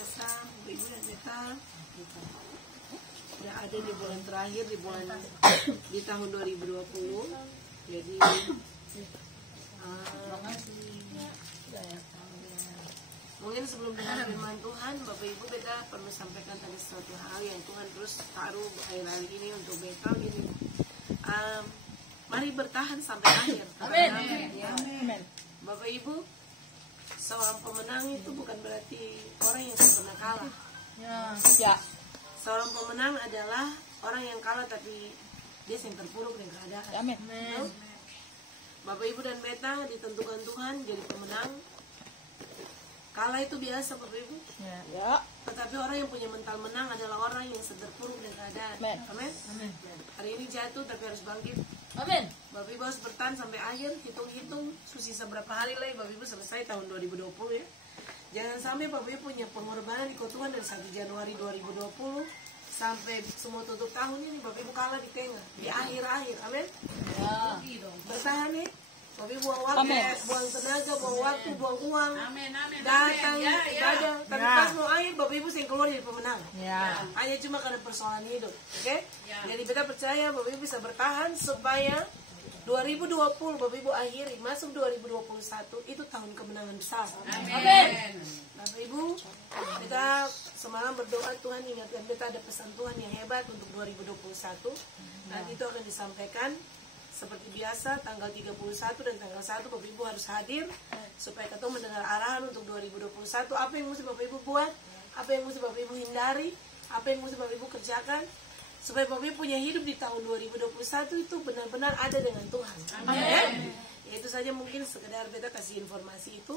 biasa Ibu dan Beta sudah ada di bulan terakhir di tahun 2020. Jadi mungkin sebelum dengar firman Tuhan, Bapak Ibu, Beta perlu sampaikan tadi suatu hal yang Tuhan terus taruh akhir-akhir ini untuk Beta gini. Mari bertahan sampai akhir. Amin. Bapak Ibu, seorang pemenang itu bukan berarti orang yang tidak pernah kalah. Ya. Seorang pemenang adalah orang yang kalah tapi dia yang terpuruk dengan keadaan. Amin. Bapak Ibu dan Beta ditentukan Tuhan jadi pemenang. Kalah itu biasa Bapak Ibu. Ya. Tetapi orang yang punya mental menang adalah orang yang terpuruk dengan keadaan. Amin. Hari ini jatuh tapi harus bangkit. Amin. Bapak Ibu harus bertahan sampai akhir. Hitung-hitung sisa berapa hari lagi Bapak Ibu selesai tahun 2020 ya. Jangan sampai Bapak Ibu punya pengorbanan di Tuhan dari 1 Januari 2020 sampai semua tutup tahun ini Bapak Ibu kalah di tengah, di akhir-akhir. Amin. Ya. Bertahan nih. Bapak Ibu buang waktu, buang tenaga, buang waktu, buang uang. Datang ibadah, tapi pas mau akhir Bapak Ibu yang keluar jadi pemenang. Ya. Hanya cuma karena persoalan hidup. Oke? Jadi Beta percaya Bapak Ibu bisa bertahan supaya 2020 Bapak Ibu akhiri masuk 2021 itu tahun kemenangan besar. Amin. Bapak Ibu, kita semalam berdoa Tuhan ingatkan Beta ada pesan Tuhan yang hebat untuk 2021. Nanti itu akan disampaikan seperti biasa tanggal 31 dan tanggal 1 Bapak Ibu harus hadir supaya kita mendengar arahan untuk 2021. Apa yang mesti Bapak Ibu buat, apa yang mesti Bapak Ibu hindari, apa yang mesti Bapak Ibu kerjakan supaya Bapak Ibu punya hidup di tahun 2021 itu benar-benar ada dengan Tuhan. Amin. Ya, itu saja mungkin sekedar Beta kasih informasi itu.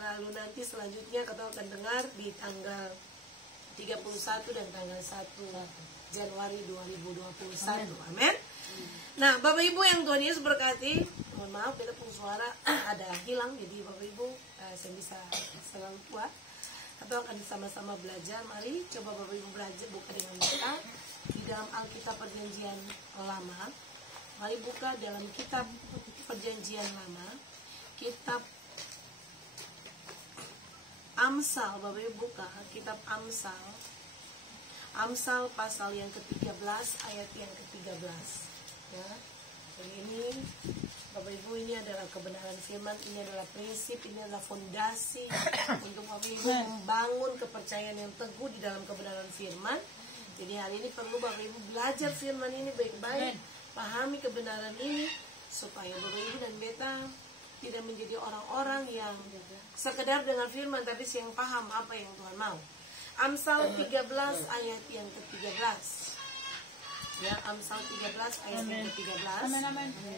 Lalu nanti selanjutnya kita akan dengar di tanggal 31 dan tanggal 1 Januari 2021. Amin. Nah, Bapak Ibu yang Tuhan Yesus berkati, mohon maaf Beta pun suara ada hilang, jadi Bapak Ibu saya bisa selalu kuat. Atau akan sama-sama belajar. Mari coba Bapak Ibu belajar buka dengan Beta di dalam Alkitab Perjanjian Lama. Mari buka dalam kitab Perjanjian Lama, kitab Amsal. Bapak Ibu buka kitab Amsal. Amsal pasal yang ke-13 ayat yang ke-13. Ya. Jadi ini Bapak Ibu, ini adalah kebenaran firman, ini adalah prinsip, ini adalah fondasi untuk Bapak Ibu membangun kepercayaan yang teguh di dalam kebenaran firman. Jadi hari ini perlu Bapak Ibu belajar firman ini baik-baik, pahami kebenaran ini supaya Bapak Ibu dan Beta tidak menjadi orang-orang yang sekedar dengan firman tapi yang paham apa yang Tuhan mau. Amsal 13 ayat yang ke-13. Ya, Amsal 13 ayat yang ke-13.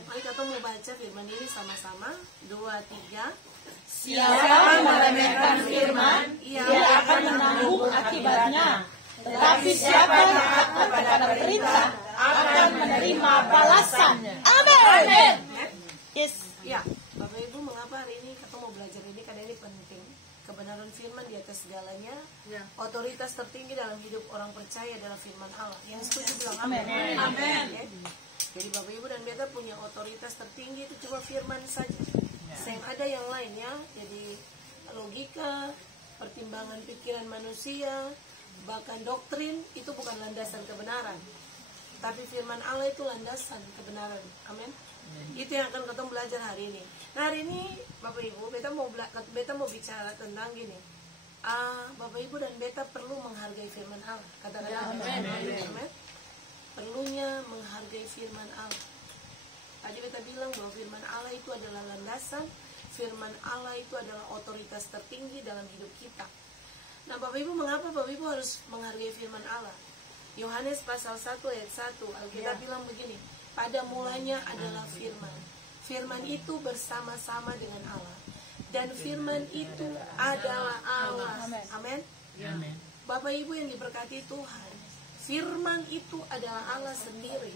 Mari kita mau baca firman ini sama-sama. 2, 3. Siapa meremehkan firman, ia akan menanggung akibatnya. Tetapi siapa taat kepada perintah akan menerima balasannya. Amin. Yes. Ya, Bapak Ibu, mengapa hari ini kita mau belajar ini? Karena ini penting. Kebenaran firman di atas segalanya. Otoritas tertinggi dalam hidup orang percaya adalah firman Allah. Yang setuju bilang amin. Amin. Ya. Jadi Bapak Ibu dan Beta punya otoritas tertinggi itu cuma firman saja. Yang ada yang lainnya, jadi logika, pertimbangan pikiran manusia, bahkan doktrin itu bukan landasan kebenaran. Tapi firman Allah itu landasan kebenaran. Amin. Itu yang akan kita belajar hari ini. Nah, hari ini Bapak Ibu, Beta mau bicara tentang gini. Bapak Ibu dan Beta perlu menghargai firman Allah. Katakan amin. Perlunya menghargai firman Allah. Tadi Beta bilang bahwa firman Allah itu adalah landasan, firman Allah itu adalah otoritas tertinggi dalam hidup kita. Nah, Bapak Ibu, mengapa Bapak Ibu harus menghargai firman Allah? Yohanes pasal 1 ayat 1, Alkitab bilang begini, pada mulanya adalah firman. Firman itu bersama-sama dengan Allah. Dan firman itu adalah Allah. Amin. Bapak Ibu yang diberkati Tuhan, firman itu adalah Allah sendiri.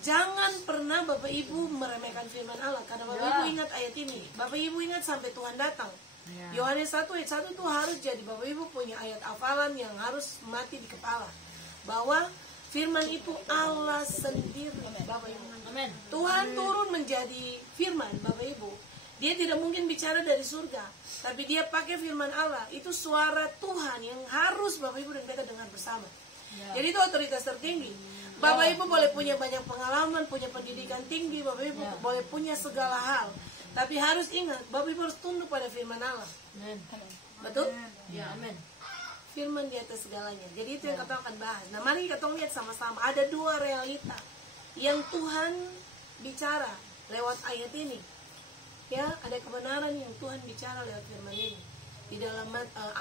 Jangan pernah Bapak Ibu meremehkan firman Allah. Karena Bapak Ibu ingat ayat ini. Bapak Ibu ingat sampai Tuhan datang. Yohanes 1 ayat 1 itu harus jadi Bapak Ibu punya ayat hafalan yang harus mati di kepala. Bahwa firman itu Allah sendiri, Bapak Ibu. Tuhan turun menjadi firman, Bapak Ibu. Dia tidak mungkin bicara dari surga, tapi dia pakai firman Allah. Itu suara Tuhan yang harus Bapak Ibu dan Beta dengar bersama. Jadi itu otoritas tertinggi. Bapak Ibu boleh punya banyak pengalaman, punya pendidikan tinggi, Bapak Ibu boleh punya segala hal. Tapi harus ingat, Bapak Ibu harus tunduk pada firman Allah. Betul? Ya, amin. Firman di atas segalanya. Jadi itu yang kita akan bahas. Nah, mari kita lihat sama-sama. Ada dua realita yang Tuhan bicara lewat ayat ini. Ya, ada kebenaran yang Tuhan bicara lewat firman ini. Di dalam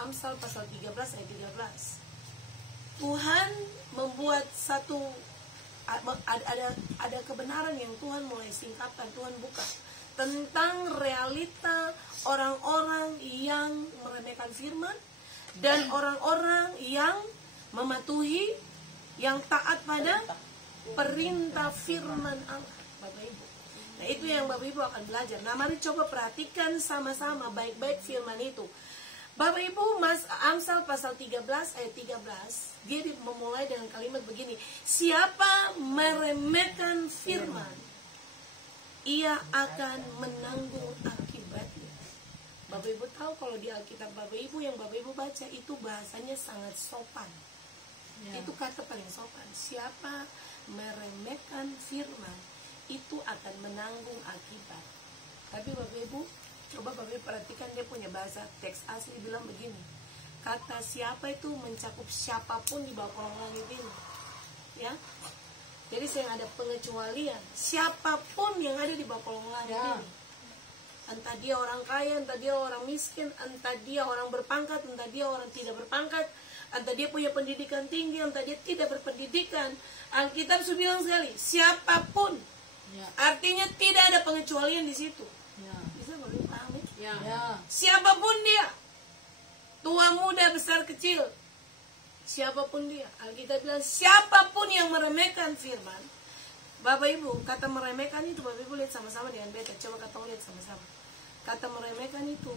Amsal pasal 13 ayat 13. Tuhan membuat satu ada kebenaran yang Tuhan mulai singkapkan, Tuhan buka tentang realita orang-orang yang meremehkan firman dan orang-orang yang mematuhi, yang taat pada perintah firman Allah, Bapak Ibu. Nah, itu yang Bapak Ibu akan belajar. Nah, mari coba perhatikan sama-sama baik-baik firman itu. Bapak Ibu, Amsal pasal 13 ayat 13, dia memulai dengan kalimat begini. Siapa meremehkan firman, ia akan menanggung akibatnya. Bapak Ibu tahu kalau di Alkitab Bapak Ibu yang Bapak Ibu baca itu bahasanya sangat sopan. Itu kata paling sopan. Siapa meremehkan firman, itu akan menanggung akibat. Tapi Bapak Ibu, coba Bapak Ibu perhatikan dia punya bahasa teks asli bilang begini. Kata siapa itu mencakup siapapun di bawah kolong langit ini. Ya. Jadi saya ada pengecualian. Siapapun yang ada di bawah kolong langit ini. Entah dia orang kaya, entah dia orang miskin, entah dia orang berpangkat, entah dia orang tidak berpangkat, entah dia punya pendidikan tinggi, entah dia tidak berpendidikan. Alkitab sudah bilang sekali, siapapun. Artinya tidak ada pengecualian di situ. Bisa Bapak Ibu pahami? Siapapun dia, tua muda besar kecil, siapapun dia. Alkitab bilang siapapun yang meremehkan firman. Bapak Ibu, kata meremehkan itu Bapak Ibu lihat sama-sama dengan Beta. Coba kata lihat sama-sama. Kata meremehkan itu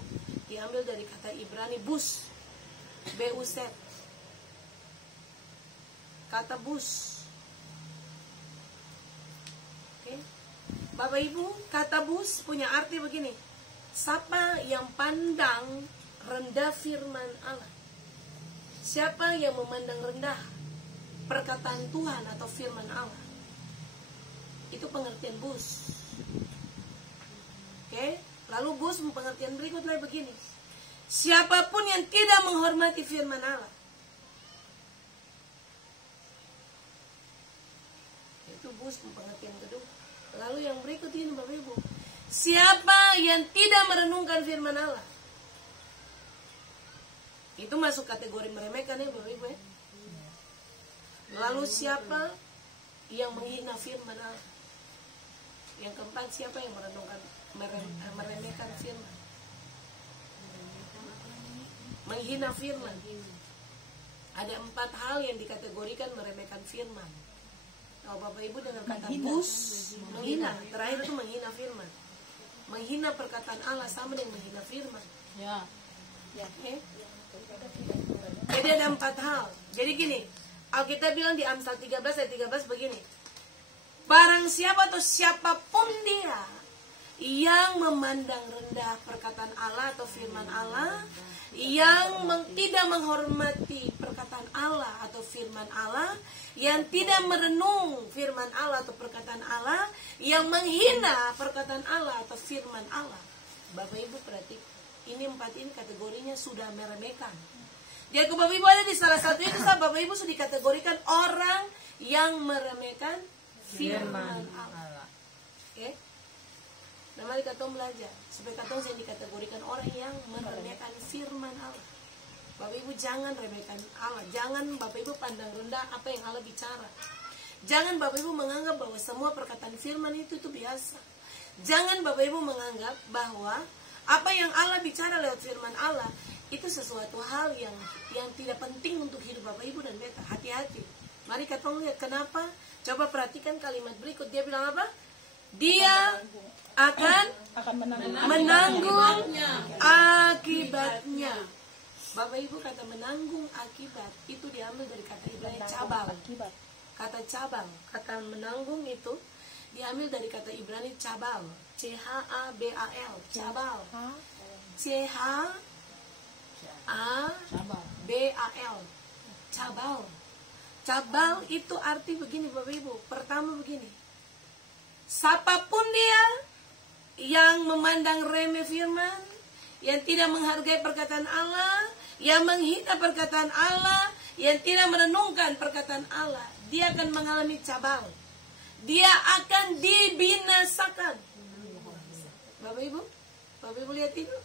diambil dari kata Ibrani bus, B-U-Z. Kata bus. Bapak Ibu, kata bus punya arti begini. Siapa yang pandang rendah firman Allah? Siapa yang memandang rendah perkataan Tuhan atau firman Allah? Itu pengertian bus. Lalu bus pengertian berikutnya begini. Siapapun yang tidak menghormati firman Allah. Itu bus pengertian kedua. Lalu yang berikut ini Bapak Ibu. Siapa yang tidak merenungkan firman Allah? Itu masuk kategori meremehkan ya Bapak Ibu ya. Lalu siapa yang menghina firman Allah? Yang keempat, siapa yang meremehkan firman? Menghina firman. Ada 4 hal yang dikategorikan meremehkan firman. Kalau Bapak Ibu dengan kata bus, menghina. Terakhir itu menghina firman. Menghina perkataan Allah sama dengan menghina firman. Jadi ada 4 hal. Jadi gini, Alkitab bilang di Amsal 13 ayat 13 begini. Barang siapa atau siapapun dia yang memandang rendah perkataan Allah atau firman Allah, yang tidak menghormati perkataan Allah atau firman Allah, yang tidak merenung firman Allah atau perkataan Allah, yang menghina perkataan Allah atau firman Allah. Bapak Ibu perhatikan, ini 4 ini kategorinya sudah meremehkan. Jadi kalau Bapak Ibu ada di salah satu itu, Bapak Ibu sudah dikategorikan orang yang meremehkan firman Allah. Nah, mari kita belajar supaya kita bisa dikategorikan orang yang meremehkan firman Allah. Bapak Ibu jangan remehkan Allah. Jangan Bapak Ibu pandang rendah apa yang Allah bicara. Jangan Bapak Ibu menganggap bahwa semua perkataan firman itu biasa. Jangan Bapak Ibu menganggap bahwa apa yang Allah bicara lewat firman Allah itu sesuatu hal yang tidak penting untuk hidup Bapak Ibu dan Beta. Hati-hati. Mari kita lihat kenapa. Coba perhatikan kalimat berikut. Dia bilang apa? Dia akan menanggung akibatnya. Bapak Ibu, kata menanggung akibat itu diambil dari kata Ibrani cabang. Kata cabang, kata menanggung itu diambil dari kata Ibrani cabal, C-H-A-B-A-L, cabal, C-H-A-B-A-L, cabal. Cabal itu arti begini Bapak Ibu. Pertama begini, siapapun dia yang memandang remeh firman, yang tidak menghargai perkataan Allah, yang menghina perkataan Allah, yang tidak merenungkan perkataan Allah, dia akan mengalami cabal. Dia akan dibinasakan. Bapak Ibu lihat itu.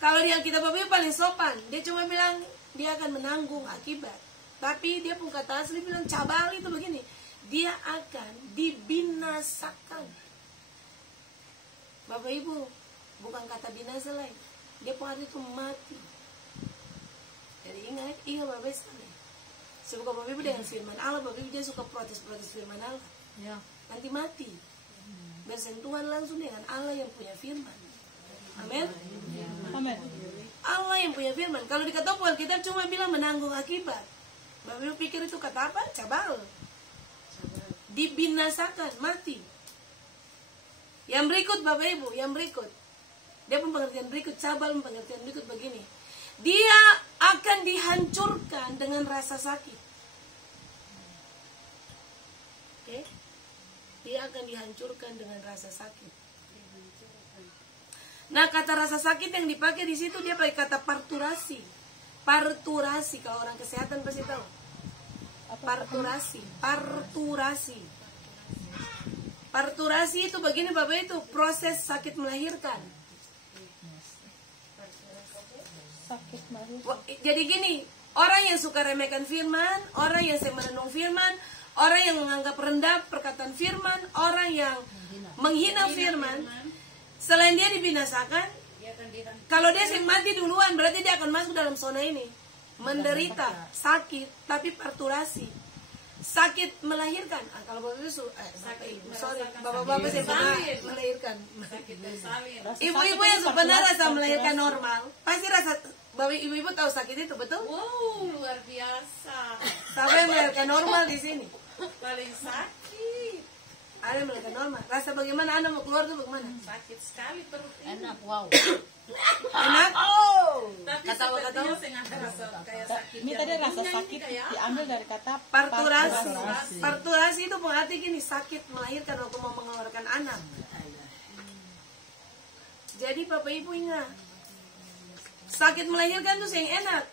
Kalau di Alkitab Bapak Ibu paling sopan, dia cuma bilang dia akan menanggung akibat. Tapi dia pun kata asli bilang cabal itu begini, dia akan dibinasakan. Bapak Ibu, bukan kata binasa lain, dia pun arti itu mati. Jadi ingat Bapak Ibu sekali. Suka Bapak Ibu dengan firman Allah, Bapak Ibu dia suka protes firman Allah. Ya. Nanti mati. Bersentuhan langsung dengan Allah yang punya firman. Amin. Amin. Allah yang punya firman. Kalau dikatakan Alkitab cuma bilang menanggung akibat. Bapak Ibu pikir itu kata apa? Cabal. Dibinasakan, mati. Yang berikut Bapak Ibu, yang berikut. Dia pengertian berikut, cabal pengertian berikut begini. Dia akan dihancurkan dengan rasa sakit. Oke? Dia akan dihancurkan dengan rasa sakit. Nah, kata rasa sakit yang dipakai di situ dia pakai kata parturasi. Parturasi, kalau orang kesehatan pasti tahu. Parturasi. Parturasi itu begini Bapak itu proses sakit melahirkan. Jadi gini, orang yang suka remehkan firman, orang yang merenung firman, orang yang menganggap rendah perkataan firman, orang yang menghina firman, selain dia dibinasakan, kalau dia mati duluan berarti dia akan masuk dalam zona ini, menderita, sakit, tapi parturasi, sakit melahirkan. Kalau bapak itu, bapak-bapak saya pernah melahirkan. Ibu-ibu yang sebenarnya rasa melahirkan normal, pasti rasa. Bapak ibu-ibu tahu sakit itu betul? Wow, luar biasa. Siapa yang melahirkan normal di sini? Paling sakit. Ada yang melahirkan normal. Rasa bagaimana anak mau keluar tuh bagaimana? Sakit sekali perut ini. Enak, wow. Enak? Tapi Kata-kata sepertinya rasa kayak sakit. Ini tadi rasa sakit diambil dari kata parturasi. Parturasi itu berarti gini, sakit melahirkan waktu mau mengeluarkan anak. Jadi Bapak Ibu ingat, sakit melahirkan itu yang enak.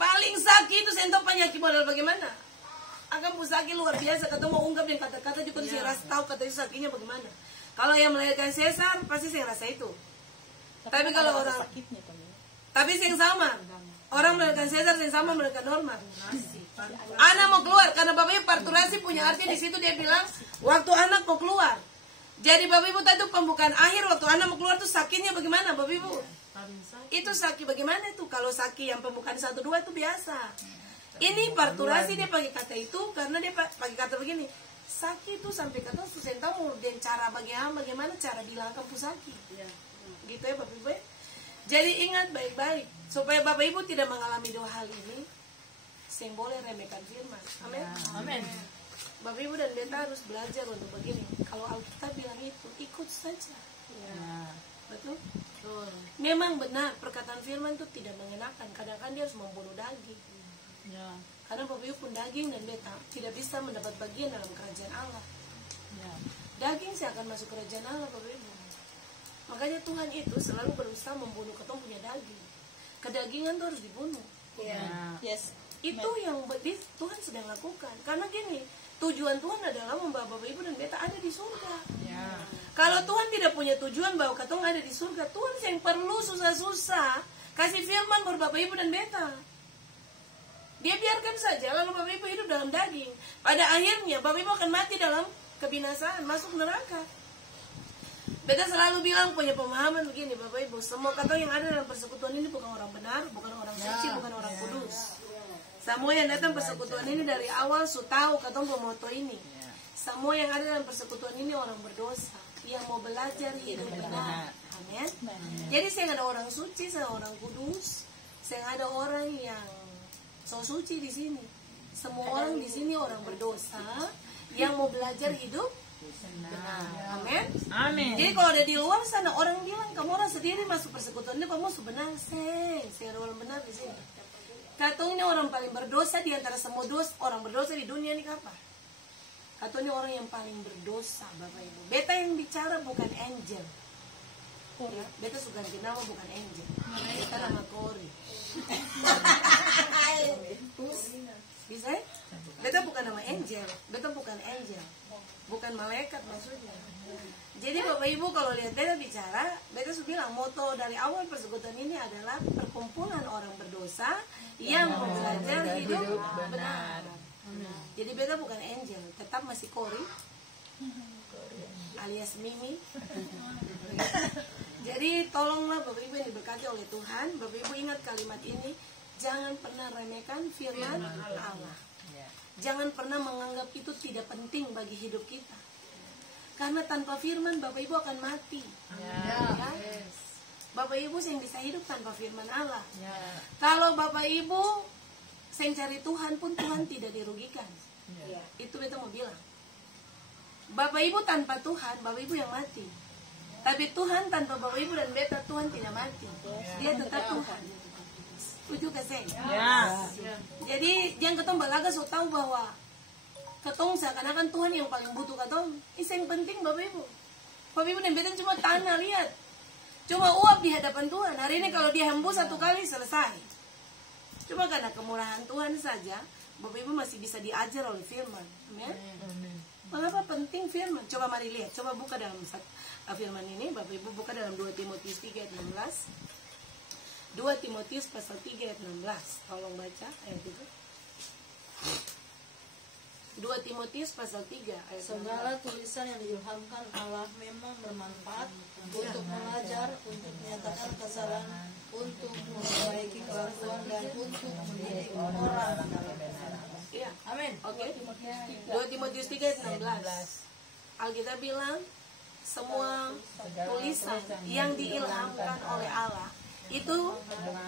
Paling sakit itu sentuh penyakit model bagaimana? Akan pun sakit luar biasa. Ketemu ungkap yang kata-kata juga saya rasa tahu kata itu sakitnya bagaimana. Kalau yang melahirkan sesar pasti saya rasa itu. Tapi kalau orang tapi yang sama, orang melahirkan sesar yang sama melahirkan normal. Anak mau keluar karena Bapak Ibu parturasi punya arti di situ dia bilang waktu anak mau keluar. Jadi Bapak Ibu tadi pembukaan akhir waktu anak mau keluar tuh sakitnya bagaimana Bapak Ibu? Itu sakit bagaimana itu? Kalau sakit yang pembukaan 1-2 itu biasa. Ini parturasi dia pakai kata itu karena dia pakai kata begini. Sakit itu sampai kata susah tahu dan cara bagaimana cara dilangkap sakit. Gitu ya Bapak Ibu. Jadi ingat baik-baik supaya Bapak Ibu tidak mengalami dua hal ini. Saya boleh remehkan firman. Amin. Amin. Bapak Ibu dan Beta harus belajar untuk begini. Kalau Alkitab bilang itu ikut saja. Betul? Memang benar perkataan firman itu tidak mengenakan. Kadang-kadang dia harus membunuh daging. Karena Bapak Ibu pun daging dan Beta tidak bisa mendapat bagian dalam kerajaan Allah. Daging saya akan masuk kerajaan Allah Bapak Ibu. Makanya Tuhan itu selalu berusaha membunuh ketong punya daging. Kedagingan itu harus dibunuh. Yes. Itu yang Tuhan sedang lakukan. Karena gini, tujuan Tuhan adalah membawa Bapak Ibu dan Beta ada di surga. Kalau Tuhan tidak punya tujuan bahwa ketong ada di surga, Tuhan yang perlu susah-susah kasih firman buat Bapak Ibu dan Beta. Dia biarkan saja lalu Bapak Ibu hidup dalam daging. Pada akhirnya Bapak Ibu akan mati dalam kebinasaan, masuk neraka. Beta selalu bilang punya pemahaman begini Bapak Ibu, semua kata yang ada dalam persekutuan ini bukan orang benar, bukan orang suci, bukan orang kudus. Semua yang datang persekutuan ini dari awal su tahu kata pemoto ini. Semua yang ada dalam persekutuan ini orang berdosa yang mau belajar hidup benar. Amin. Jadi saya ada orang suci, saya orang kudus, saya ada orang yang so suci di sini. Semua orang di sini orang berdosa yang mau belajar hidup benar. Amin. Amin. Jadi kalau ada di luar sana orang bilang kamu orang sendiri masuk persekutuan ini kamu sebenarnya saya orang benar di sini. Katong ini orang paling berdosa di antara semua orang berdosa di dunia ini apa? Katong ini orang yang paling berdosa, Bapak Ibu. Beta yang bicara bukan angel. Beta suka nama bukan angel. Beta nama Kori. Bisa ya? Beta bukan nama angel. Beta bukan angel. Bukan malaikat maksudnya. Jadi Bapak Ibu kalau lihat beta bicara, beta sudah bilang moto dari awal persekutuan ini adalah perkumpulan orang berdosa yang mau belajar hidup benar. Jadi beta bukan angel, tetap masih Kori alias Mimi. Jadi tolonglah Bapak Ibu yang diberkati oleh Tuhan, Bapak Ibu ingat kalimat ini, jangan pernah remehkan firman Allah. Jangan pernah menganggap itu tidak penting bagi hidup kita. Karena tanpa firman Bapak Ibu akan mati. Ya? Bapak Ibu yang bisa hidup tanpa firman Allah. Kalau Bapak Ibu yang cari Tuhan pun Tuhan tidak dirugikan. Itu beta mau bilang. Bapak Ibu tanpa Tuhan, Bapak Ibu yang mati. Tapi Tuhan tanpa Bapak Ibu dan beta, Tuhan tidak mati. Dia tetap Tuhan. Setuju ke saya? Jadi jangan ketong balaga so tahu bahwa ketong seakan-akan Tuhan yang paling butuh ketong. Itu yang penting Bapak Ibu. Bapak Ibu dan beta cuma tanah, lihat. Cuma uap di hadapan Tuhan. Hari ini kalau dia hembus satu kali selesai. Cuma karena kemurahan Tuhan saja, Bapak Ibu masih bisa diajar oleh firman. Amin. Mengapa penting firman? Coba mari lihat. Coba buka dalam firman ini. Bapak Ibu buka dalam 2 Timotius 3 ayat 16. 2 Timotius pasal 3 ayat 16. Tolong baca ayat itu. 2 Timotius pasal 3 ayat 16. Segala tulisan yang diilhamkan Allah memang bermanfaat untuk mengajar, untuk menyatakan kesalahan, untuk memperbaiki kelakuan dan untuk mendidik orang. Iya. Amin. Oke. 2 Timotius 3 ayat 16. Alkitab bilang semua tulisan yang diilhamkan oleh Allah itu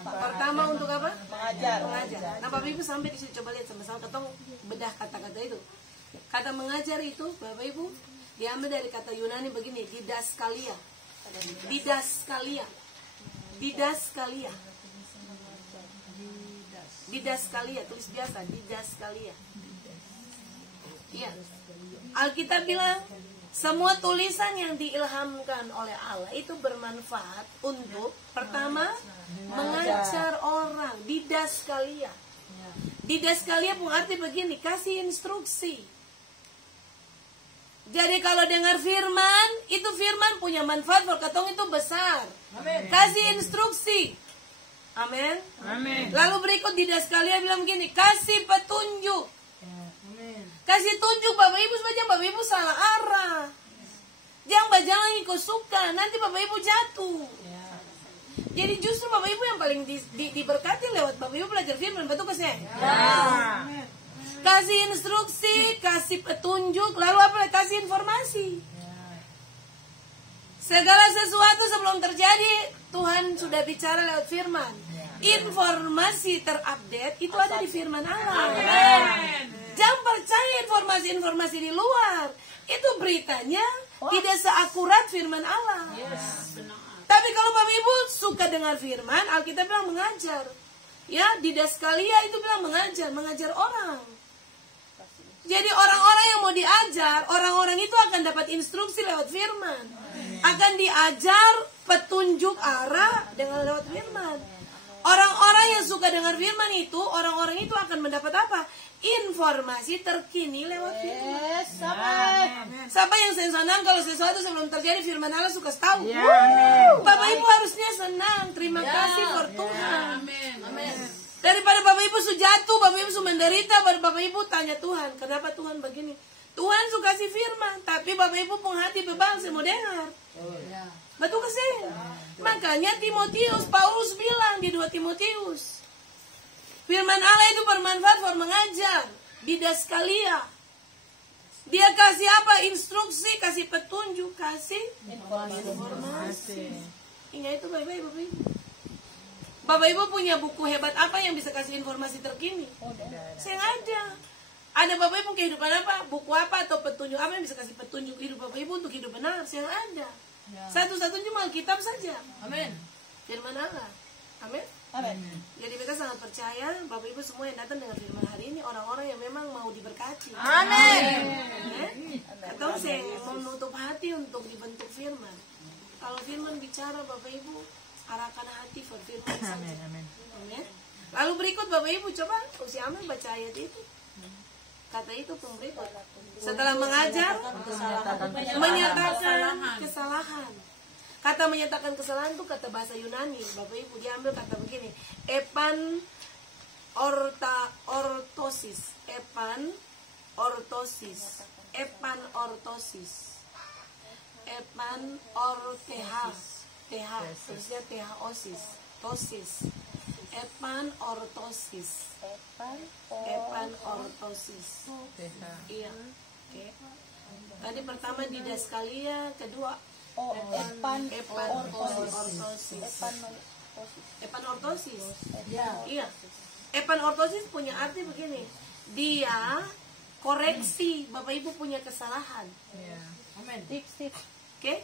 pertama untuk apa? Mengajar. Nah Bapak Ibu sampai di situ coba lihat sama-sama ketong bedah kata-kata itu. Kata mengajar itu Bapak Ibu diambil dari kata Yunani begini, didaskalia. Didaskalia. Didaskalia. Didaskalia, tulis biasa, didaskalia. Iya. Alkitab bilang semua tulisan yang diilhamkan oleh Allah itu bermanfaat untuk pertama mengajar orang, didaskalia. Didaskalia pun arti begini, kasih instruksi. Jadi kalau dengar firman, itu firman punya manfaat buat ketong itu besar. Amin. Kasih instruksi. Amin. Lalu berikut didaskalia bilang begini, kasih petunjuk. Kasih tunjuk Bapak Ibu supaya Bapak Ibu salah arah. Jangan ikut suka, nanti Bapak Ibu jatuh. Jadi justru Bapak Ibu yang paling diberkati lewat Bapak Ibu belajar firman, betul ke saya? Kasih instruksi, kasih petunjuk, lalu apa? Kasih informasi. Segala sesuatu sebelum terjadi Tuhan sudah bicara lewat firman. Informasi terupdate itu ada di firman Allah. Jangan percaya informasi-informasi di luar. Itu beritanya tidak seakurat firman Allah. Tapi kalau Bapak Ibu suka dengar firman, Alkitab bilang mengajar. Ya, didaskalia itu bilang mengajar orang. Jadi orang-orang yang mau diajar, orang-orang itu akan dapat instruksi lewat firman. Akan diajar petunjuk arah dengan lewat firman. Orang-orang yang suka dengar firman itu, orang-orang itu akan mendapat apa? Informasi terkini lewat firman. Siapa yang senang kalau sesuatu sebelum terjadi firman Allah suka tahu? Bapak Ibu harusnya senang. Terima kasih for Tuhan. Daripada Bapak Ibu jatuh, Bapak Ibu menderita, baru Bapak Ibu tanya Tuhan, kenapa Tuhan begini? Tuhan suka kasih firman, tapi Bapak Ibu pun hati bebal, saya mau dengar. Betul ke sih? Makanya Timotius, Paulus bilang di 2 Timotius, firman Allah itu bermanfaat untuk mengajar, didaskalia. Dia kasih apa? Instruksi, kasih petunjuk, kasih informasi. Ingat itu baik-baik Bapak Ibu. Bapak Ibu punya buku hebat apa yang bisa kasih informasi terkini? Saya ada. Ada Bapak Ibu kehidupan apa? Buku apa atau petunjuk apa yang bisa kasih petunjuk hidup Bapak Ibu untuk hidup benar? Yang ada. Satu-satunya cuma Alkitab saja. Amin. Firman Allah. Amin. Amin. Jadi kita sangat percaya Bapak Ibu semua yang datang dengan firman hari ini orang-orang yang memang mau diberkati. Amin. Atau saya menutup hati untuk dibentuk firman. Kalau firman bicara Bapak Ibu arahkan hati firman saja. Amin. Lalu berikut Bapak Ibu coba usia Amin baca ayat itu. Kata itu pun berikut. Setelah mengajar menyatakan kesalahan. Kata menyatakan kesalahan itu kata bahasa Yunani. Bapak Ibu diambil kata begini. Ortosis. Terusnya THOsis. Tosis. Ortosis. Iya. Oke. Tadi pertama didaskalia, kedua epanortosis. Iya. Epanortosis punya arti begini. Dia koreksi Bapak Ibu punya kesalahan. Amin. Oke?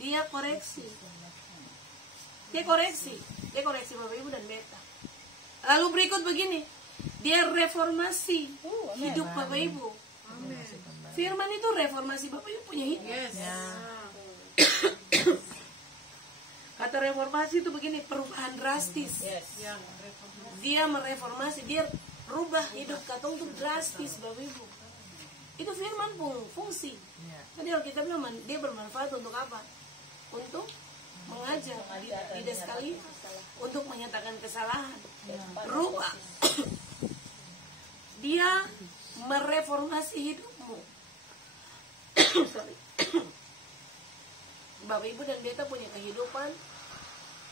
Dia koreksi. Dia koreksi Bapak Ibu dan Beta. Lalu berikut begini. Dia reformasi hidup Bapak Ibu. Firman itu reformasi Bapak Ibu punya hidup. Yes. Kata reformasi itu begini, perubahan drastis. Dia mereformasi, dia rubah hidup katong itu drastis Bapak Ibu. Itu firman pun fungsi. Tadi kita bilang dia bermanfaat untuk apa? Untuk mengajar, tidak sekali untuk menyatakan kesalahan. Rubah. Dia mereformasi hidupmu. Sorry. Bapak Ibu dan Beta punya kehidupan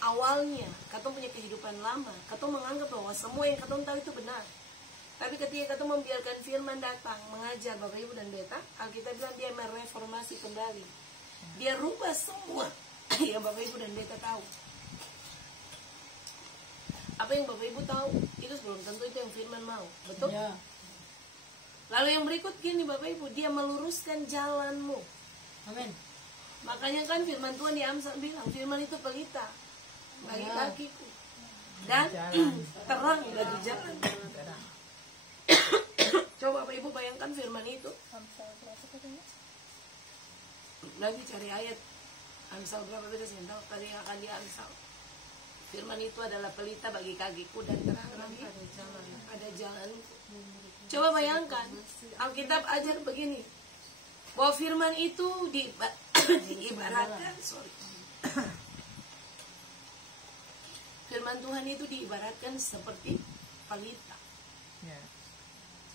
awalnya, katong punya kehidupan lama. Katong menganggap bahwa semua yang katong tahu itu benar. Tapi ketika katong membiarkan firman datang mengajar Bapak Ibu dan Beta, Alkitab bilang dia mereformasi kembali. Dia rubah semua yang Bapak Ibu dan Beta tahu. Apa yang Bapak Ibu tahu itu belum tentu itu yang firman mau, betul? Ya. Lalu yang berikut gini Bapak Ibu, dia meluruskan jalanmu. Amin. Makanya kan firman Tuhan di Amsal bilang, firman itu pelita bagi kakiku dan terang bagi jalan. Coba Bapak Ibu bayangkan firman itu. Lagi cari ayat Amsal berapa beda sih? Tahu tadi akan di Amsal. Firman itu adalah pelita bagi kakiku dan terang bagi ada jalan. Coba bayangkan, Alkitab ajar begini, bahwa firman itu diibaratkan, firman Tuhan itu diibaratkan seperti pelita.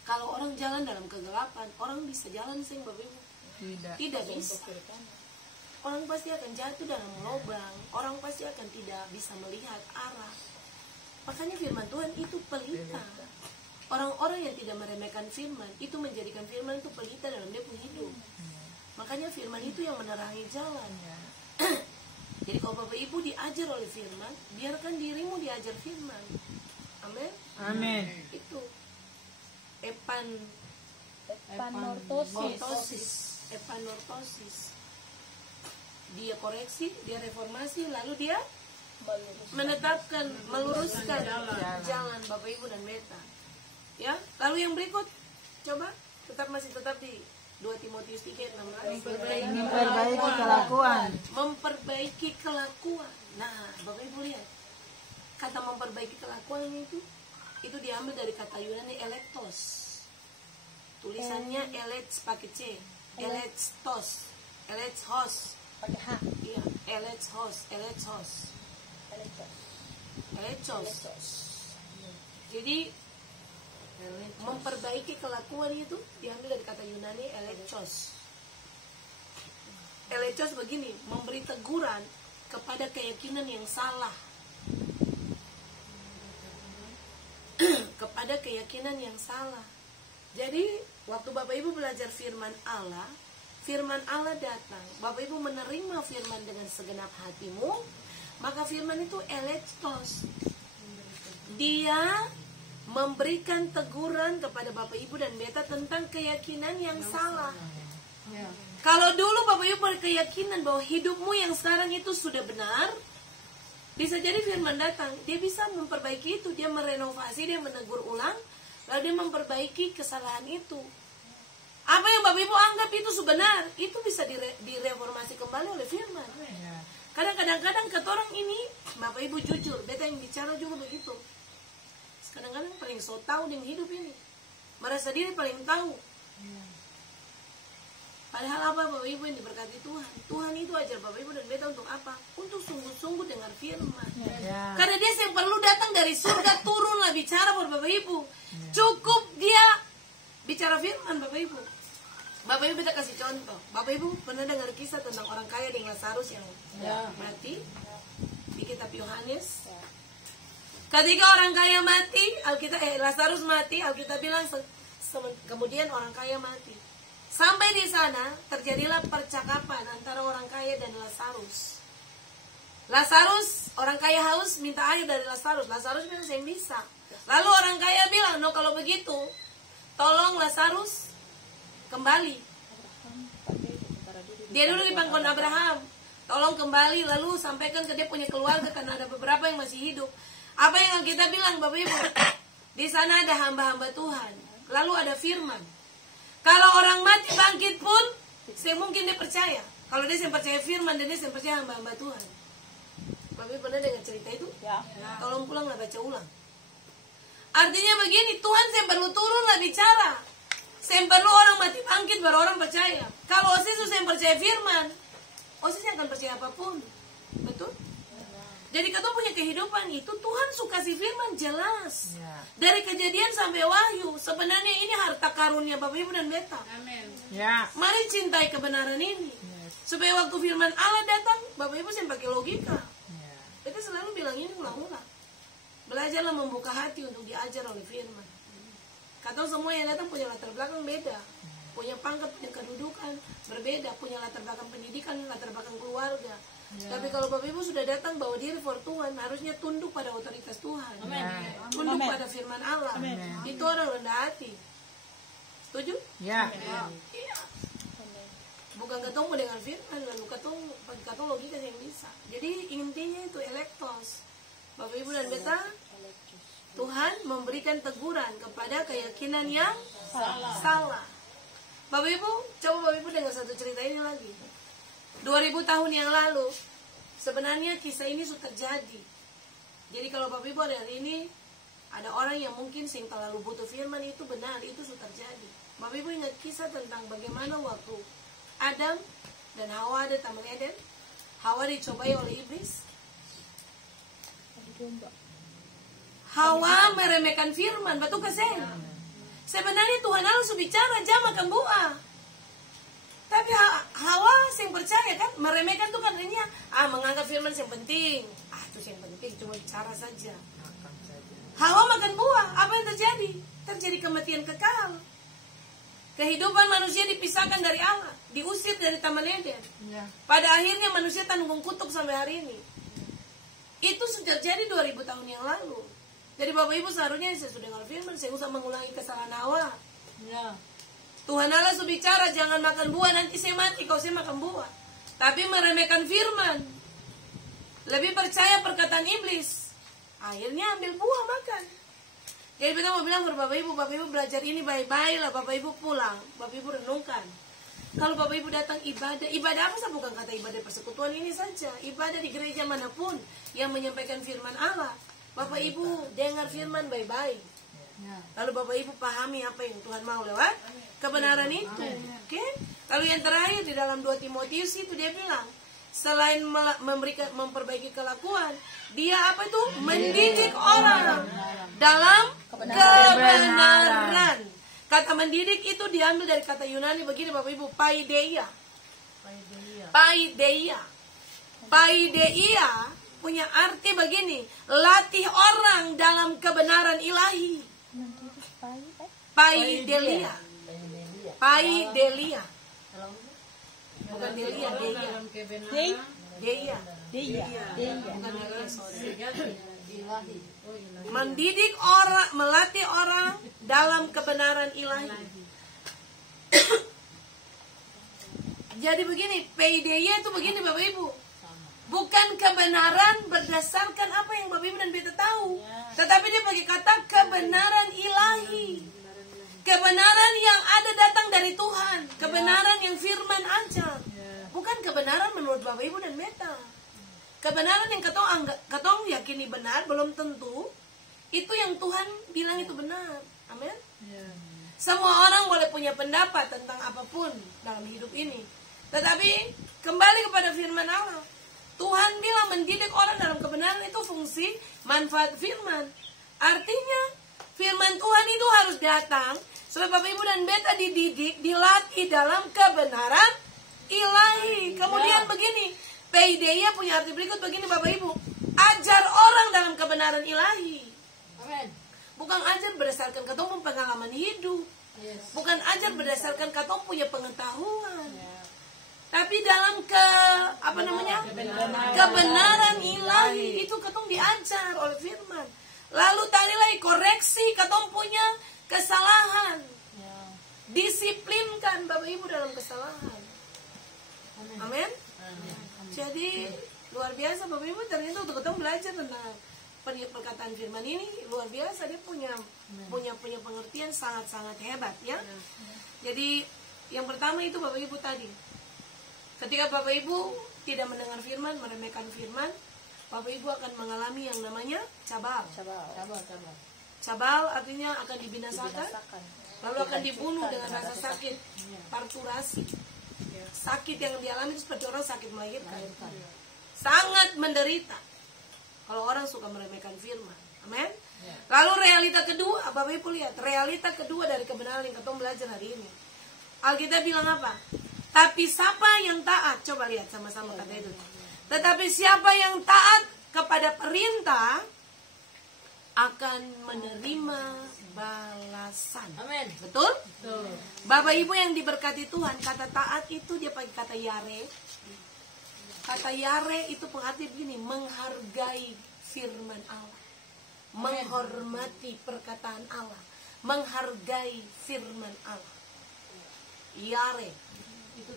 Kalau orang jalan dalam kegelapan, orang bisa jalan sing Bapak Ibu? Tidak bisa. Orang pasti akan jatuh dalam lubang, orang pasti akan tidak bisa melihat arah. Makanya firman Tuhan itu pelita. Orang-orang yang tidak meremehkan firman itu menjadikan firman itu pelita dalam dia punya hidup. Makanya firman itu yang menerangi jalan. Jadi kalau Bapak Ibu diajar oleh firman, biarkan dirimu diajar firman. Amin. Amin. Itu epanortosis. Dia koreksi, dia reformasi, lalu dia menetapkan, meluruskan jalan Bapak Ibu dan Beta. Ya, lalu yang berikut, coba masih tetap di 2 Timotius 3:16. Memperbaiki kelakuan. Memperbaiki kelakuan. Nah, Bapak Ibu lihat, kata memperbaiki kelakuan itu diambil dari kata Yunani elektos. Tulisannya elets pakai C, eletstos, elechos. Pakai H. Iya, elechos. Jadi memperbaiki kelakuan itu diambil dari kata Yunani elechos. Elechos begini, memberi teguran kepada keyakinan yang salah. Kepada keyakinan yang salah. Jadi waktu Bapak Ibu belajar firman Allah datang, Bapak Ibu menerima firman dengan segenap hatimu, maka firman itu elektos. Dia memberikan teguran kepada Bapak Ibu dan Beta tentang keyakinan yang salah. Kalau dulu Bapak Ibu berkeyakinan bahwa hidupmu yang sekarang itu sudah benar, bisa jadi firman datang, dia bisa memperbaiki itu, dia merenovasi, dia menegur ulang, lalu dia memperbaiki kesalahan itu. Apa yang Bapak Ibu anggap itu sebenar, itu bisa direformasi kembali oleh firman. Kadang-kadang kata orang ini, Bapak Ibu jujur, Beta yang bicara juga begitu. Kadang-kadang paling so tahu dengan hidup ini, merasa diri paling tahu. Padahal apa Bapak Ibu yang diberkati Tuhan? Tuhan itu ajar Bapak Ibu dan Beta untuk apa? Untuk sungguh-sungguh dengar firman. Karena dia yang perlu datang dari surga, turunlah bicara buat Bapak Ibu. Cukup dia bicara firman Bapak Ibu. Bapak Ibu kita kasih contoh. Bapak Ibu pernah dengar kisah tentang orang kaya dengan Lazarus yang mati di kitab Yohanes? Ketika orang kaya mati, Lazarus mati, Alkitab bilang kemudian orang kaya mati. Sampai di sana terjadilah percakapan antara orang kaya dan Lazarus. Lazarus, orang kaya haus, minta air dari Lazarus. Lazarus bilang saya bisa. Lalu orang kaya bilang, no kalau begitu, tolong Lazarus kembali. Dia dulu di pangkuan Abraham. Tolong kembali, lalu sampaikan ke dia punya keluarga karena ada beberapa yang masih hidup. Apa yang kita bilang Bapak Ibu? Di sana ada hamba-hamba Tuhan. Lalu ada firman. Kalau orang mati bangkit pun, saya mungkin dia percaya. Kalau dia percaya firman dan dia percaya hamba-hamba Tuhan. Bapak Ibu pernah dengar cerita itu? Tolong pulanglah baca ulang. Artinya begini, Tuhan saya perlu turunlah bicara. Saya perlu orang mati bangkit baru orang percaya. Kalau OSIS saya percaya firman, OSIS akan percaya apapun. Betul? Jadi kita punya kehidupan itu Tuhan suka si firman jelas. Dari Kejadian sampai Wahyu. Sebenarnya ini harta karunia Bapak Ibu dan Beta. Amin. Mari cintai kebenaran ini. Supaya waktu firman Allah datang, Bapak Ibu saya pakai logika. Beta selalu bilang ini ulang-ulang. Belajarlah membuka hati untuk diajar oleh firman. Kata semua yang datang punya latar belakang beda. Punya pangkat, punya kedudukan berbeda. Punya latar belakang pendidikan, latar belakang keluarga. Tapi kalau Bapak Ibu sudah datang bawa diri for Tuhan, harusnya tunduk pada otoritas Tuhan. Tunduk pada firman Allah. Itu orang rendah hati. Setuju? Iya. Bukan ketemu dengan firman, lalu ketemu logika yang bisa. Jadi intinya itu elektos. Bapak Ibu dan Beta, Tuhan memberikan teguran kepada keyakinan yang salah. Bapak Ibu, coba Bapak Ibu dengar satu cerita ini lagi. 2000 tahun yang lalu, sebenarnya kisah ini sudah terjadi. Jadi kalau Bapak Ibu ada hari ini, ada orang yang mungkin sing terlalu butuh firman, itu benar, itu sudah terjadi. Bapak Ibu ingat kisah tentang bagaimana waktu Adam dan Hawa ada Taman Eden. Hawa dicobai oleh iblis. Hawa meremehkan firman, betul kasih. Sebenarnya Tuhan Allah sudah bicara, jangan makan buah. Tapi Hawa yang percaya kan, meremehkan tuh katanya, menganggap firman yang penting. Itu yang penting, cuma bicara saja. Hawa makan buah, apa yang terjadi? Terjadi kematian kekal. Kehidupan manusia dipisahkan dari Allah, diusir dari Taman Eden. Pada akhirnya manusia tanggung kutuk sampai hari ini. Itu sudah terjadi 2000 tahun yang lalu. Jadi Bapak Ibu seharusnya saya sudah dengar firman, saya usah mengulangi kesalahan Hawa. Tuhan Allah sudah bicara, jangan makan buah, nanti saya mati kalau saya makan buah. Tapi meremehkan firman, lebih percaya perkataan iblis, akhirnya ambil buah makan. Jadi kita mau bilang kepada Bapak Ibu belajar ini baik-baik lah. Bapak Ibu pulang, Bapak Ibu renungkan. Kalau Bapak Ibu datang ibadah apa sih? Bukan kata ibadah persekutuan ini saja, ibadah di gereja manapun yang menyampaikan firman Allah. Bapak Ibu dengar firman baik-baik. Lalu Bapak Ibu pahami apa yang Tuhan mau lewat kebenaran itu. Oke? Lalu yang terakhir di dalam 2 Timotius itu dia bilang, selain memperbaiki kelakuan, dia apa itu? Mendidik orang dalam kebenaran. Kata mendidik itu diambil dari kata Yunani begini Bapak Ibu, paideia. Paideia punya arti begini, latih orang dalam kebenaran ilahi. Paidelia. Bukan delia, deia. Bukan delia, sorry. ilahi. Mendidik orang, melatih orang dalam kebenaran ilahi. Jadi begini, PIDY itu begini Bapak Ibu. Bukan kebenaran berdasarkan apa yang Bapak Ibu dan Beta tahu, tetapi dia pakai kata kebenaran ilahi. Kebenaran yang ada datang dari Tuhan, kebenaran yang firman ajar. Bukan kebenaran menurut Bapak Ibu dan Beta. Kebenaran yang katong yakini benar belum tentu itu yang Tuhan bilang itu benar. Amin. Semua orang boleh punya pendapat tentang apapun dalam hidup ini. Tetapi kembali kepada firman Allah. Tuhan bilang mendidik orang dalam kebenaran itu fungsi manfaat firman. Artinya firman Tuhan itu harus datang supaya Bapak Ibu dan Beta dididik, dilatih dalam kebenaran ilahi. Kemudian begini, PIDY punya arti berikut begini Bapak Ibu. Ajar orang dalam kebenaran ilahi. Amin. Bukan ajar berdasarkan katong pengalaman hidup. Bukan ajar berdasarkan katong punya pengetahuan. Tapi dalam kebenaran ilahi itu katong diajar oleh firman. Lalu tadi lagi koreksi katong punya kesalahan. Disiplinkan Bapak Ibu dalam kesalahan. Amin. Jadi luar biasa Bapak Ibu, ternyata untuk katong belajar tentang perkataan firman ini luar biasa, dia punya pengertian sangat-sangat hebat ya. Jadi yang pertama itu Bapak Ibu tadi, ketika Bapak Ibu tidak mendengar firman, meremehkan firman, Bapak Ibu akan mengalami yang namanya cabal. Cabal artinya akan dibinasakan, lalu akan dibunuh dengan rasa sakit, parturasi. Sakit yang dialami itu seperti orang sakit melahirkan. Sangat menderita kalau orang suka meremehkan firman. Amin. Lalu realita kedua, Bapak Ibu lihat, realita kedua dari kebenaran yang kita belajar hari ini. Alkitab bilang apa? Tapi siapa yang taat? Coba lihat sama-sama kata itu. Tetapi siapa yang taat kepada perintah akan menerima balasan. Amin. Betul? Bapak Ibu yang diberkati Tuhan, kata taat itu dia pakai kata yare. Kata yare itu pengertian begini, menghargai firman Allah, menghormati perkataan Allah, menghargai firman Allah. Yare itu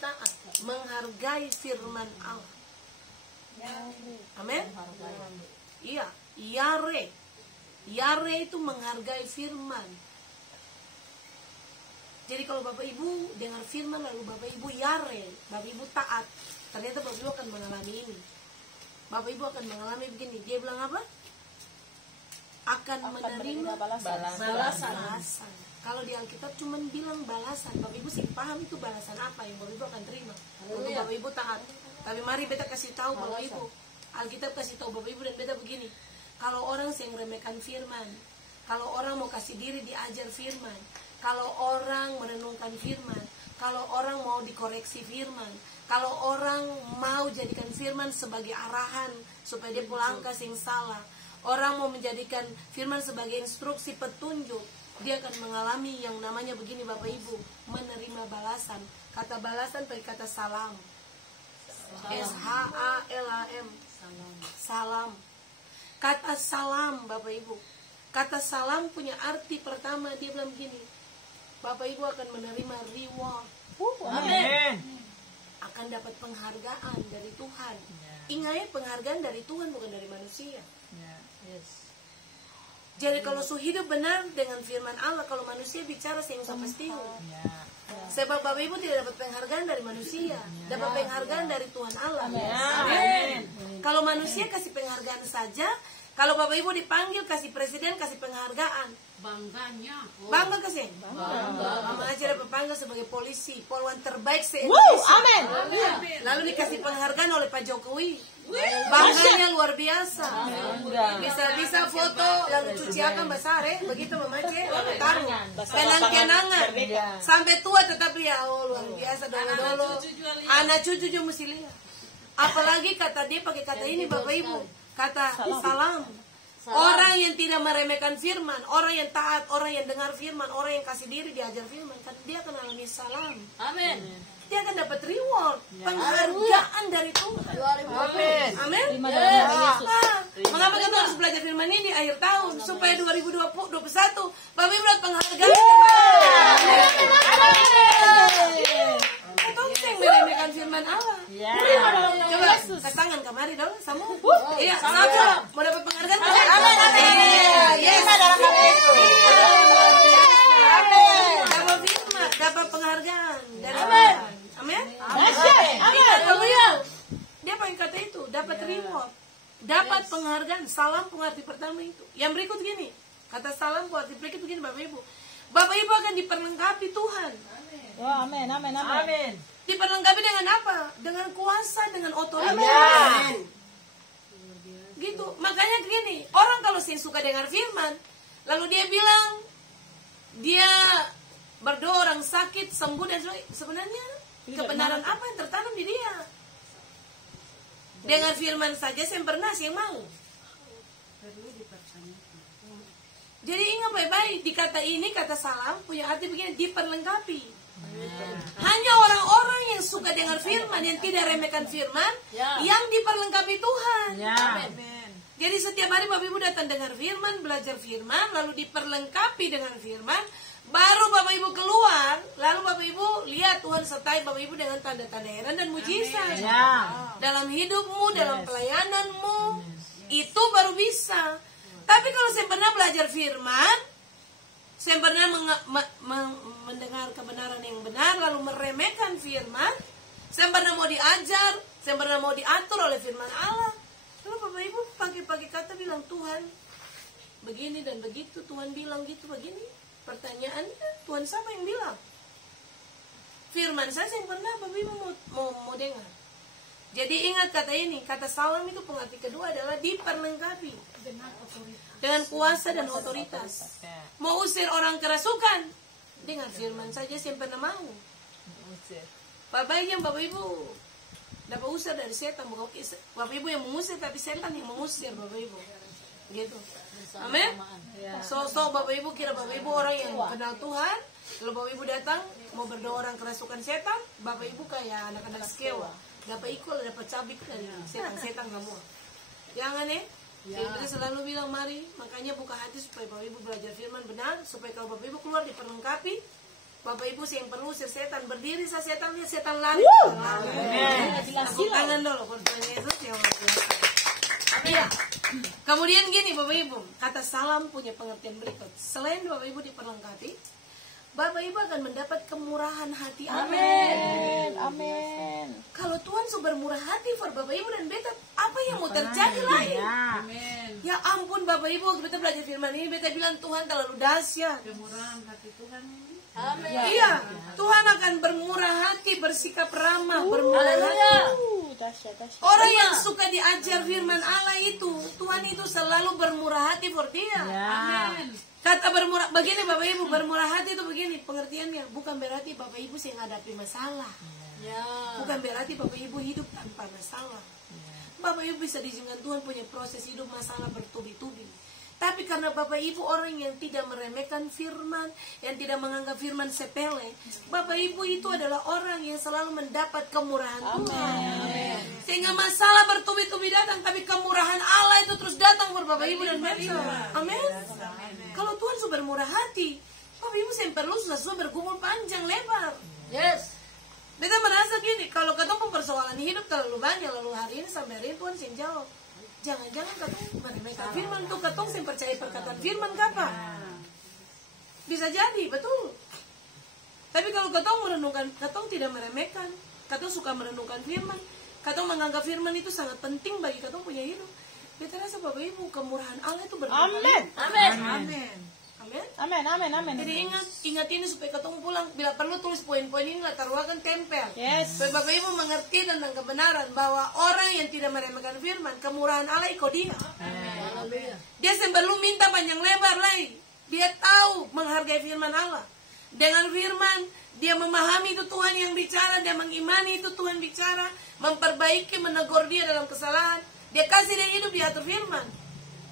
taat, menghargai firman Allah. Amin. Iya, yare itu menghargai firman. Jadi kalau Bapak Ibu dengar firman lalu Bapak Ibu yare, Bapak Ibu taat, ternyata Bapak Ibu akan mengalami ini. Bapak Ibu akan mengalami begini. Dia bilang apa? Akan menerima balasan. Kalau di Alkitab cuma bilang balasan, Bapak Ibu sih paham itu balasan apa yang Bapak Ibu akan terima untuk Bapak Ibu taat. Tapi mari beta kasih tahu Bapak Ibu, Alkitab kasih tahu Bapak Ibu dan beta begini. Kalau orang yang remehkan firman, kalau orang mau kasih diri diajar firman, kalau orang merenungkan firman, kalau orang mau dikoreksi firman, kalau orang mau jadikan firman sebagai arahan supaya dia langkah sing salah, orang mau menjadikan firman sebagai instruksi petunjuk, dia akan mengalami yang namanya begini Bapak Ibu, menerima balasan. Kata balasan pakai kata salam. S-H-A-L-A-M. Salam. Kata salam Bapak Ibu, kata salam punya arti pertama, dia bilang begini, Bapak Ibu akan menerima reward. Amin. Akan dapat penghargaan dari Tuhan. Ingat, penghargaan dari Tuhan bukan dari manusia. Jadi kalau su hidup benar dengan firman Allah, kalau manusia bicara sehingga pasti. Sebab Bapak Ibu tidak dapat penghargaan dari manusia, dapat penghargaan dari Tuhan Allah. Amin. Kalau manusia kasih penghargaan saja, kalau Bapak Ibu dipanggil kasih presiden kasih penghargaan, bangga kasih. Mama aja dapat panggil sebagai polisi, polwan terbaik se-Indonesia. Amin. Lalu dikasih penghargaan oleh Pak Jokowi. Bangganya luar biasa. Bisa foto lalu cuci akan besar begitu memakai taruh kenang-kenangan sampai tua, tetapi ya luar biasa dolo-dolo. Anak cucu juga mesti lihat. Apalagi kata dia pakai kata ini Bapak Ibu, kata salam. Orang yang tidak meremehkan firman, orang yang taat, orang yang dengar firman, orang yang kasih diri diajar firman, dia akan alami salam. Amin. Dia akan dapat reward, penghargaan dari Tuhan. Amin. Amin. Mengapa belajar firman ini di akhir tahun supaya 2021 Bapak Ibu dapat penghargaan. Katong sing meremehkan firman Allah. Coba ke tangan kemari dong, sama. Iya, sama. Mau dapat penghargaan? Amin. Yes. Dapat firman, dapat penghargaan dari Tuhan. Amin. Dia paling kata itu, dapat reward, dapat penghargaan. Salam pengerti pertama itu. Yang berikut gini, kata salam pengerti berikut begini Bapak Ibu. Bapak Ibu akan diperlengkapi Tuhan. Amin. Diperlengkapi dengan apa? Dengan kuasa, dengan otoritas. Gitu. Makanya gini, orang kalau sih suka dengar firman, lalu dia bilang dia berdoa orang sakit sembuh dan sebenarnya kebenaran apa yang tertanam di dia? Dengar firman saja sempurna sih yang mau. Jadi ingat baik-baik, di kata ini, kata salam punya arti begini, diperlengkapi. Hanya orang-orang yang suka dengar firman, yang tidak remehkan firman, yang diperlengkapi Tuhan. Jadi setiap hari Bapak Ibu datang dengar firman, belajar firman, lalu diperlengkapi dengan firman, baru Bapak Ibu keluar, lalu Bapak Ibu lihat Tuhan sertai Bapak Ibu dengan tanda-tanda heran dan mujizat. Dalam hidupmu, dalam pelayananmu, itu baru bisa. Tapi kalau saya pernah belajar firman, saya pernah mendengar kebenaran yang benar, lalu meremehkan firman, saya pernah mau diajar, saya pernah mau diatur oleh firman Allah. Lalu Bapak Ibu pagi-pagi kata bilang, Tuhan begini dan begitu, Tuhan bilang gitu begini. Pertanyaannya, Tuhan siapa yang bilang? Firman saya yang pernah Bapak Ibu mau dengar. Jadi ingat kata ini, kata salam itu pengerti kedua adalah diperlengkapi dengan kuasa dan otoritas. Mau usir orang kerasukan, dengar firman saja saya pernah mau. Bapak Ibu dapat usir dari setan, bukan Bapak Ibu yang mengusir, tapi setan yang mengusir Bapak Ibu. Gitu. Amin. So Bapak Ibu kira Bapak Ibu orang yang kenal Tuhan, lalu Bapak Ibu datang mau berdoa orang kerasukan setan, Bapak Ibu kayak anak-anak skewa, dapat ikut, dapat cabik dari setan semua. Jangan kita selalu bilang mari, makanya buka hati supaya Bapak Ibu belajar firman benar, supaya kalau Bapak Ibu keluar diperlengkapi. Bapak Ibu yang perlu setan berdiri, setan lihat setan lari. Tepuk tangan dulu, pertanyaan Yesus yang Iya. Kemudian gini Bapak Ibu, kata salam punya pengertian berikut. Selain Bapak Ibu diperlengkapi, Bapak Ibu akan mendapat kemurahan hati. Amin. Kalau Tuhan sudah bermurah hati for Bapak Ibu dan beta, apa yang mau terjadi lagi? Ya ampun Bapak Ibu, beta belajar firman ini, beta bilang Tuhan terlalu dahsyat. Kemurahan hati Tuhan ini. Amin. Iya, Tuhan akan bermurah hati, bersikap ramah, bermurah hati. Orang yang suka diajar firman Allah itu, Tuhan itu selalu bermurah hati for dia. Amin. Kata bermurah, begini Bapak Ibu, bermurah hati itu begini pengertiannya, bukan berarti Bapak Ibu yang hadapi masalah. Bukan berarti Bapak Ibu hidup tanpa masalah. Bapak Ibu bisa diizinkan Tuhan punya proses hidup masalah bertubi-tubi. Tapi karena Bapak Ibu orang yang tidak meremehkan firman, yang tidak menganggap firman sepele, Bapak Ibu itu adalah orang yang selalu mendapat kemurahan Tuhan. Sehingga masalah bertubi-tubi datang, tapi kemurahan Allah itu terus datang buat Bapak Ibu dan beta. Amin. Kalau Tuhan sudah bermurah hati, Bapak Ibu yang perlu sudah bergumul panjang lebar. Yes. Beta merasa gini, kalau ketemu persoalan hidup terlalu banyak, lalu hari ini sampai hari ini Tuhan yang jawab. Jangan-jangan katong meremehkan firman tuh, katong yang percaya perkataan firman kapan? Bisa jadi, betul. Tapi kalau katong merenungkan, katong tidak meremehkan, katong suka merenungkan firman, katong menganggap firman itu sangat penting bagi katong punya hidup. Beta rasa Bapak Ibu, kemurahan Allah itu berlimpah. Amin. Jadi ingat ini supaya ketemu pulang. Bila perlu tulis poin-poin ini, taruhkan tempel. Supaya Bapak Ibu mengerti tentang kebenaran bahwa orang yang tidak meremehkan firman, kemurahan Allah ikut dia. Dia perlu minta panjang lebar lagi. Dia tahu menghargai firman Allah. Dengan firman, dia memahami itu Tuhan yang bicara, dia mengimani itu Tuhan bicara, memperbaiki, menegur dia dalam kesalahan. Dia kasih dia hidup, dia atur firman.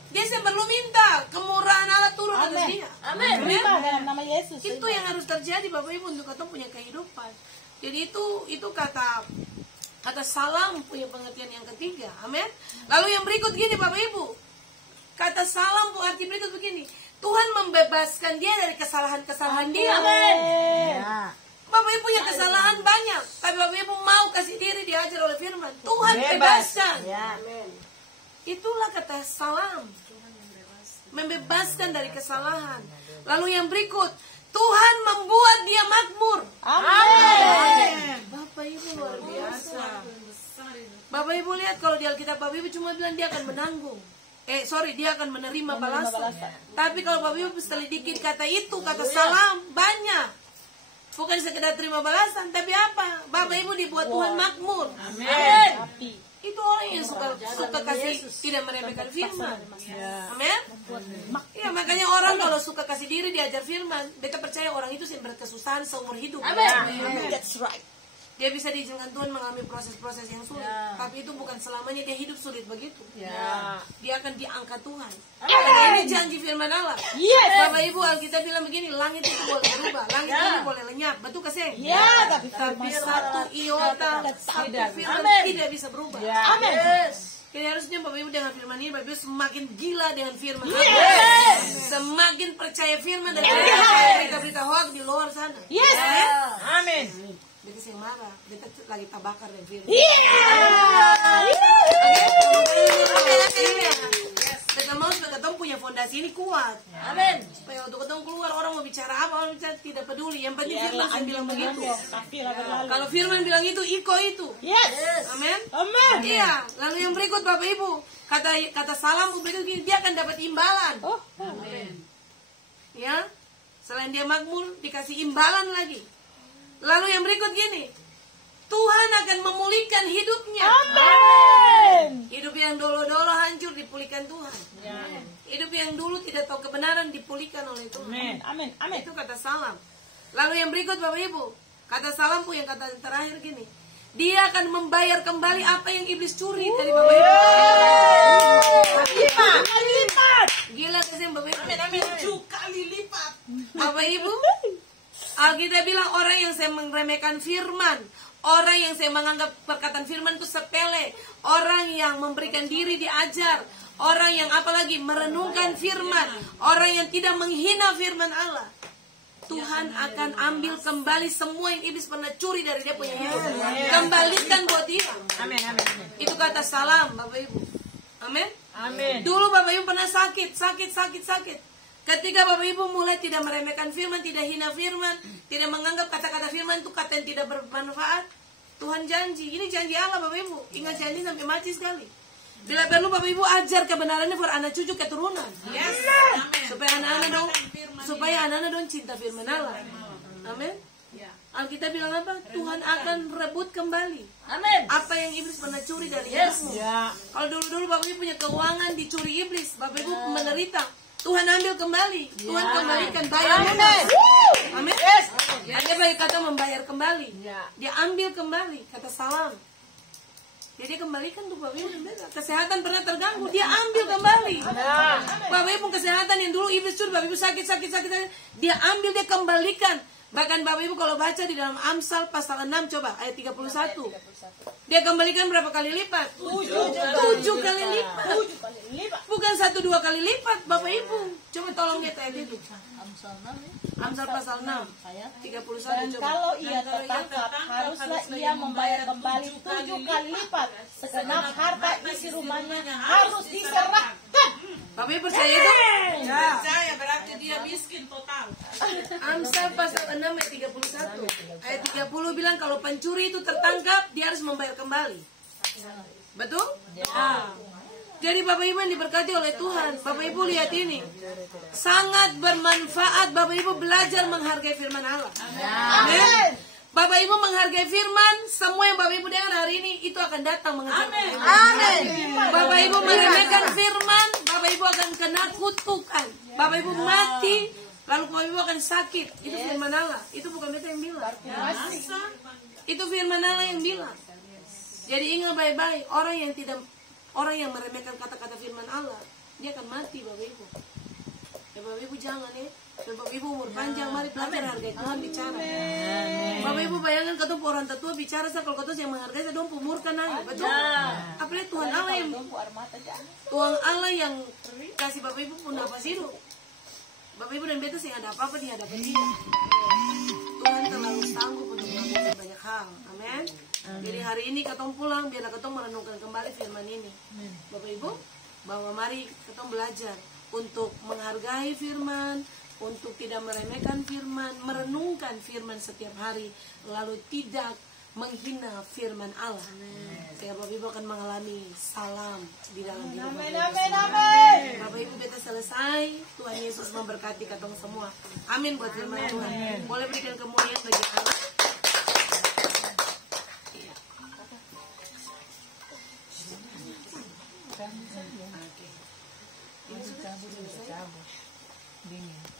Dia perlu minta kemurahan Allah turun atas dia. Amin. Dalam nama Yesus. Itu yang harus terjadi Bapak Ibu untuk kita punya kehidupan. Jadi itu kata salam punya pengertian yang ketiga. Amin. Lalu yang berikut gini Bapak Ibu. Kata salam bu arti berikut begini. Tuhan membebaskan dia dari kesalahan-kesalahan dia. Bapak Ibu punya kesalahan banyak, tapi Bapak Ibu mau kasih diri diajar oleh firman. Tuhan bebaskan. Itulah kata salam. Membebaskan dari kesalahan. Lalu yang berikut, Tuhan membuat dia makmur. Amin. Bapak Ibu luar biasa. Bapak Ibu lihat kalau di Alkitab Bapak Ibu cuma bilang dia akan menanggung. Dia akan menerima balasan. Tapi kalau Bapak Ibu selidiki kata itu, kata salam, banyak. Bukan sekedar terima balasan, tapi apa? Bapak Ibu dibuat Tuhan makmur. Amin. Itu orang yang suka kasih, tidak meremehkan firman. Amin. Ya, makanya orang kalau suka kasih diri diajar firman, beta percaya orang itu berkesusahan seumur hidup. Amin. That's right. Dia bisa diizinkan Tuhan mengalami proses-proses yang sulit, tapi itu bukan selamanya dia hidup sulit begitu. Dia akan diangkat Tuhan. Ini janji firman Allah. Bapak Ibu, Alkitab bilang begini, langit itu boleh berubah, langit ini boleh lenyap, betul kasih? Tapi satu iota, satu firman tidak bisa berubah. Amin. Jadi harusnya Bapak Ibu dengan firman ini, Bapak Ibu semakin gila dengan firman. Semakin percaya firman daripada berita-berita hoax di luar sana. Amin. Jadi saya marah, kita lagi tabakar dan firman. Kita mau supaya ketemu punya fondasi ini kuat. Amin. Supaya waktu ketemu keluar orang mau bicara apa, orang bicara tidak peduli. Yang penting firman saya bilang begitu. Kalau firman bilang itu, iko itu. Amin. Iya. Lalu yang berikut Bapak Ibu, kata salam berikut gini, dia akan dapat imbalan. Amin. Ya, selain dia makmur, dikasih imbalan lagi. Lalu yang berikut gini, Tuhan akan memulihkan hidupnya. Amin. Hidup yang dolo-dolo hancur dipulihkan Tuhan. Hidup yang dulu tidak tahu kebenaran dipulihkan oleh Tuhan. Amin. Itu kata salam. Lalu yang berikut Bapak Ibu, kata salam pun yang kata terakhir gini, dia akan membayar kembali apa yang iblis curi dari Bapak Ibu. Lipat. Gila kasih Bapak Ibu. Amin. 7 kali lipat. Bapak Ibu, Alkitab bilang orang yang saya meremehkan firman, orang yang saya menganggap perkataan firman itu sepele, orang yang memberikan diri diajar, orang yang apalagi merenungkan firman, orang yang tidak menghina firman Allah, Tuhan akan ambil kembali semua yang iblis pernah curi dari dia punya hidup. Kembalikan buat dia. Amin. Itu kata salam Bapak Ibu. Amin. Dulu Bapak Ibu pernah sakit. Ketika Bapak Ibu mulai tidak meremehkan firman, tidak hina firman, tidak menganggap kata-kata firman itu kata yang tidak bermanfaat, Tuhan janji, ini janji Allah Bapak Ibu, ingat janji sampai mati sekali. Bila perlu Bapak Ibu ajar kebenarannya for anak cucu keturunan, supaya anak-anak dong cinta firman Allah. Amin. Alkitab bilang apa? Tuhan akan rebut kembali apa yang iblis pernah curi dari hidupmu. Kalau dulu-dulu Bapak Ibu punya keuangan dicuri iblis, Bapak Ibu menderita, Tuhan ambil kembali, Tuhan kembalikan, bayar lunas. Amin. Ada baik kata membayar kembali, dia ambil kembali, kata salam. Jadi kembalikan tuh Bapak Ibu. Kesehatan pernah terganggu, dia ambil kembali. Bapak Ibu kesehatan yang dulu iblis curi, Bapak Ibu sakit, dia ambil, dia kembalikan. Bahkan Bapak Ibu kalau baca di dalam Amsal pasal 6 coba ayat 31. Dia kembalikan berapa kali lipat? 7 kali lipat. Bukan 1-2 kali lipat Bapak Ibu. Coba tolong lihat ayat itu. Amsal pasal 6 ayat 31 Dan coba. kalau ia tertangkap, haruslah ia membayar kembali 7 kali lipat. Segenap harta isi rumahnya harus diserahkan. Bapak Ibu percaya itu? Saya berarti dia miskin total. Amsal pasal 6 ayat 31. Ayat 30 bilang kalau pencuri itu tertangkap, dia harus membayar kembali. Betul? Jadi Bapak Ibu yang diberkati oleh Tuhan, Bapak Ibu lihat ini. Sangat bermanfaat Bapak Ibu belajar menghargai firman Allah. Amin. Bapak Ibu menghargai firman, semua yang Bapak Ibu dengar hari ini itu akan datang mengejar. Amin. Bapak Ibu meremehkan firman, Bapak Ibu akan kena kutukan. Bapak Ibu mati, lalu Bapak Ibu akan sakit. Itu firman Allah. Itu bukan beta yang bilang. Itu firman Allah yang bilang. Jadi ingat baik-baik, orang yang meremehkan kata-kata firman Allah, dia akan mati Bapak Ibu. Ya Bapak Ibu jangan ya. Bapak Ibu umur panjang, mari belajar hargai Tuhan bicara. Bapak Ibu bayangkan ketemu orang tua bicara, kalau ketemu yang menghargai saya dong umur kan betul. Apalagi Tuhan Allah yang kasih Bapak Ibu pun nafas hidup. Bapak Ibu dan beta sih ada apa-apa di hadapan dia. Tuhan terlalu sanggup untuk melakukan banyak hal. Amin. Jadi hari ini ketemu pulang biar ketemu merenungkan kembali firman ini. Bapak Ibu, bahwa mari ketemu belajar untuk menghargai firman, untuk tidak meremehkan firman, merenungkan firman setiap hari, lalu tidak menghina firman Allah. Sehingga Bapak Ibu akan mengalami salam di dalam hidup Bapak Ibu. Bapak Ibu beta selesai. Tuhan Yesus memberkati katong semua. Amin buat firman Tuhan. Boleh berikan kemuliaan bagi Allah. Cabut. Dingin.